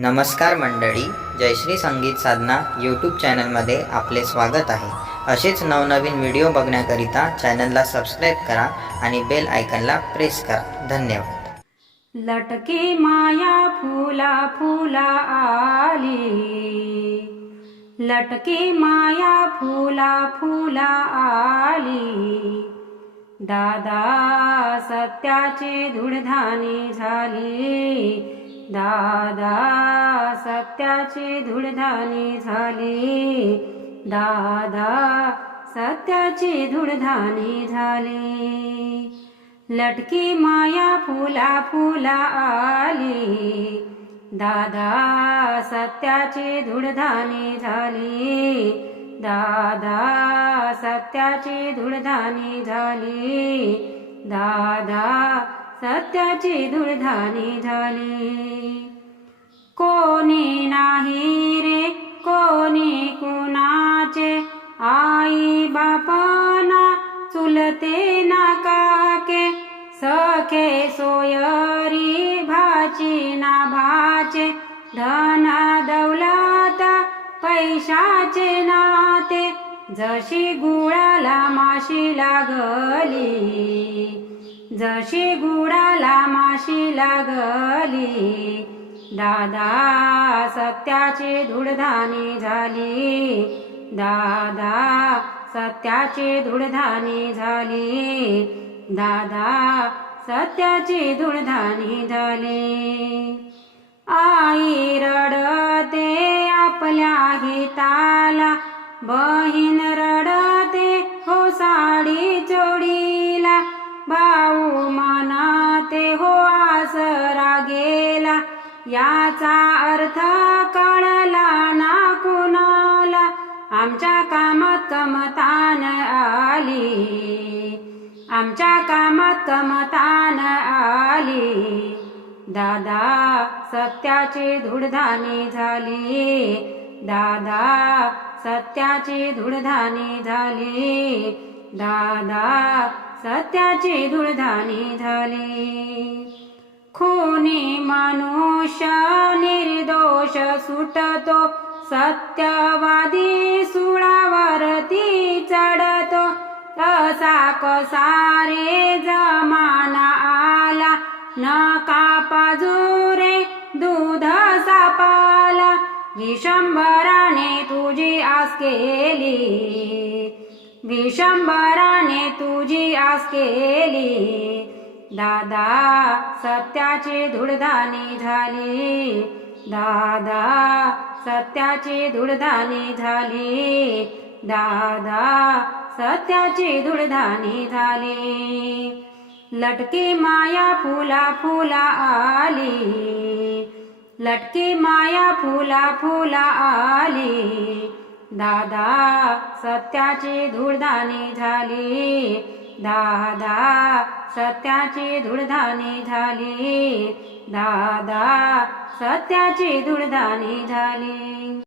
नमस्कार मंडळी, जयश्री संगीत साधना यूट्यूब चॅनलमध्ये आपले स्वागत आहे. असेच नवनवीन व्हिडिओ बघण्याकरिता चॅनलला सबस्क्राईब करा आणि बेल आयकनला प्रेस करा. धन्यवाद. लटके माया फुला फुला आली, लटके माया फुला फुला आली. दादा सत्याचे धुडधानी झाली, दादा सत्याचे धुडधानी झाली, दादा सत्याचे धुडधानी झाली. लटकी माया फुला फुला आली, दादा सत्याचे धुडधानी झाली, दादा सत्याचे धुडधानी झाली, दादा सत्याची धुडधानी झाली. कोणी नाही रे कोणी कुणाचे, आई बापाना चुलते ना काके, सखे सोयरी भाची ना भाचे, धन दौलत पैशाचे नाते, जशी गुळाला माशी लागली, जशी गुळाला माशी लागली. दादा सत्याचे धुडधानी झाली, दादा सत्याची धुडधानी झाली, दादा सत्याची धुडधानी झाली. आई रडते आपल्या हिताला, बहीण रडते हो साडी चोडीला, भाऊ म्हणते हो आसरा गेला, याचा अर्थ कळला ना कुणाला. आमच्या कामात कमतान आली, आमच्या कामात कमतान आली. दादा सत्याची धुडधानी झाली, दादा सत्याची धुडधानी झाली, दादा सत्याची धुडधानी झाली. खूनी मनुष्य निर्दोष सुटतो, सत्यवादी सुळावरती चढतो. कसा कसा रे जमाना आला, नका पाजूरे दूध सापाला. विशंभराने तुझी आस केली, विशंभराने तुझी आस केली. दादा सत्याची धुडधानी झाली, दादा सत्याची धुडधानी झाली, दादा सत्याची धुडधानी झाली. लटकी माया फुला फुला आली, लटकी माया फुला फुला आली. दादा सत्याची धुडधानी झाली, दादा सत्याची धुडधानी झाली, दादा सत्याची धुडधानी झाली.